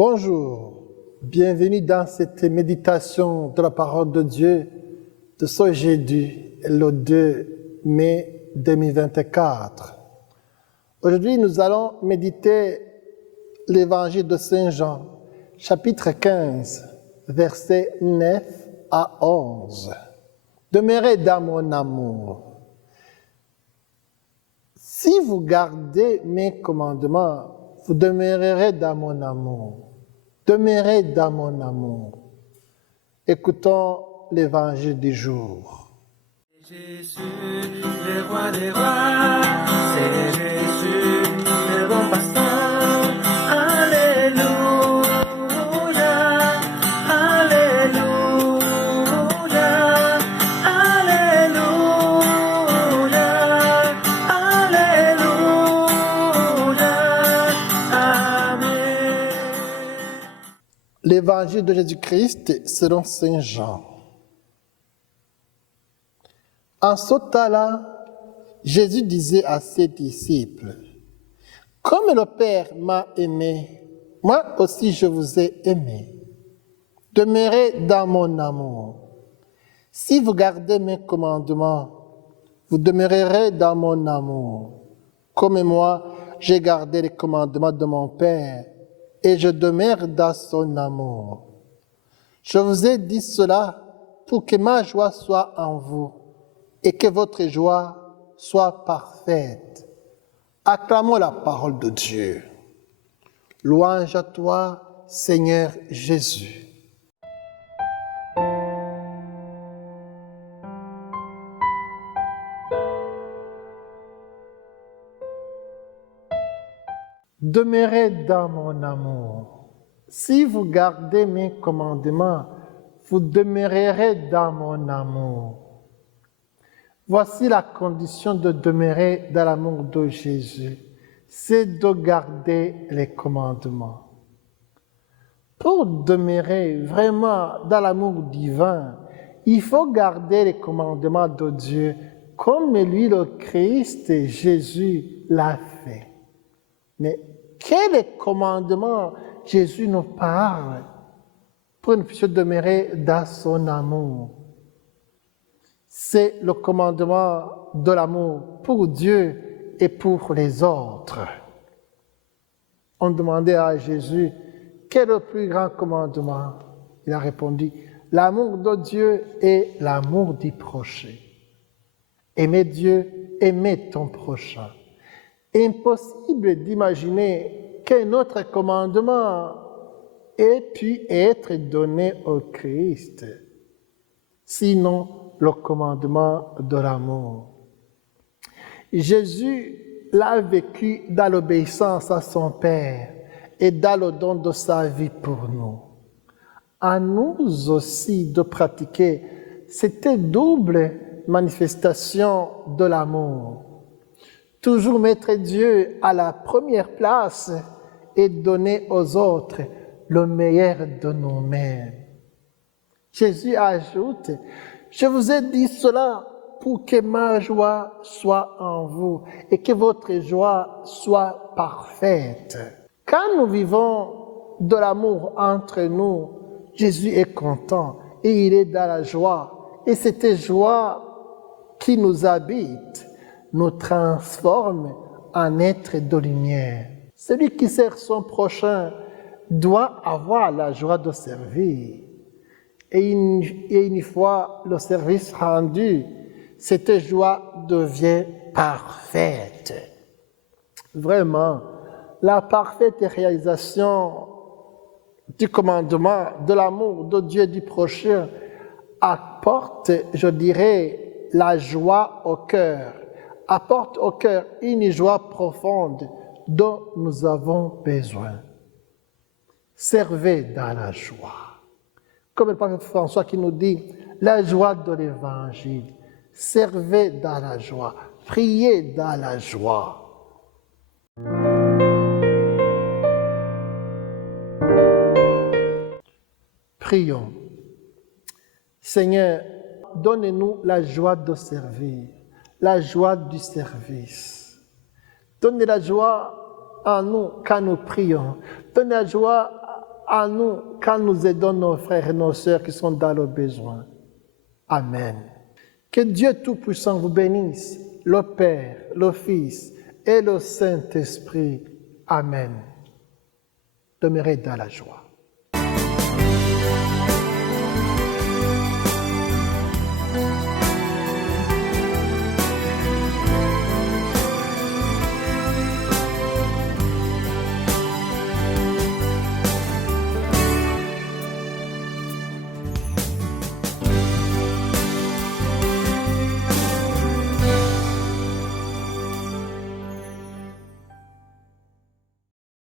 Bonjour, bienvenue dans cette méditation de la parole de Dieu de ce jeudi, le 2 mai 2024. Aujourd'hui, nous allons méditer l'évangile de Saint Jean, chapitre 15, versets 9 à 11. Demeurez dans mon amour. Si vous gardez mes commandements, vous demeurerez dans mon amour. Demeurez dans mon amour. Écoutons l'évangile du jour. Jésus, le roi des rois, c'est Jésus, le bon pasteur. Alléluia, Alléluia, Alléluia, Alléluia, Amen. L'évangile de Jésus-Christ selon Saint Jean. En ce temps-là, Jésus disait à ses disciples, « Comme le Père m'a aimé, moi aussi je vous ai aimé. Demeurez dans mon amour. Si vous gardez mes commandements, vous demeurerez dans mon amour. Comme moi, j'ai gardé les commandements de mon Père, et je demeure dans son amour. Je vous ai dit cela pour que ma joie soit en vous, et que votre joie soit parfaite. Acclamons la parole de Dieu. Louange à toi, Seigneur Jésus. Demeurez dans mon amour. Si vous gardez mes commandements, vous demeurerez dans mon amour. Voici la condition de demeurer dans l'amour de Jésus, c'est de garder les commandements. Pour demeurer vraiment dans l'amour divin, il faut garder les commandements de Dieu comme lui, le Christ et Jésus, l'a fait. Mais quels commandements Jésus nous parle pour que nous puissions demeurer dans son amour? C'est le commandement de l'amour pour Dieu et pour les autres. On demandait à Jésus, quel est le plus grand commandement? Il a répondu, l'amour de Dieu et l'amour du prochain. Aimer Dieu, aimer ton prochain. Impossible d'imaginer qu'un autre commandement ait pu être donné au Christ, sinon le commandement de l'amour. Jésus l'a vécu dans l'obéissance à son Père et dans le don de sa vie pour nous. À nous aussi de pratiquer cette double manifestation de l'amour. Toujours mettre Dieu à la première place et donner aux autres le meilleur de nous-mêmes. Jésus ajoute, je vous ai dit cela pour que ma joie soit en vous et que votre joie soit parfaite. Quand nous vivons de l'amour entre nous, Jésus est content et il est dans la joie. Et cette joie qui nous habite nous transforme en êtres de lumière. Celui qui sert son prochain doit avoir la joie de servir. Et une fois le service rendu, cette joie devient parfaite. Vraiment, la parfaite réalisation du commandement de l'amour de Dieu et du prochain apporte, je dirais, la joie au cœur, apporte au cœur une joie profonde dont nous avons besoin. Servez dans la joie. Comme le pape François qui nous dit, la joie de l'Évangile. Servez dans la joie. Priez dans la joie. Prions. Seigneur, donne-nous la joie de servir, la joie du service. Donne la joie en nous quand nous prions. Donne la joie à nous quand nous aidons nos frères et nos sœurs qui sont dans le besoin. Amen. Que Dieu Tout-Puissant vous bénisse, le Père, le Fils et le Saint-Esprit. Amen. Demeurez dans la joie.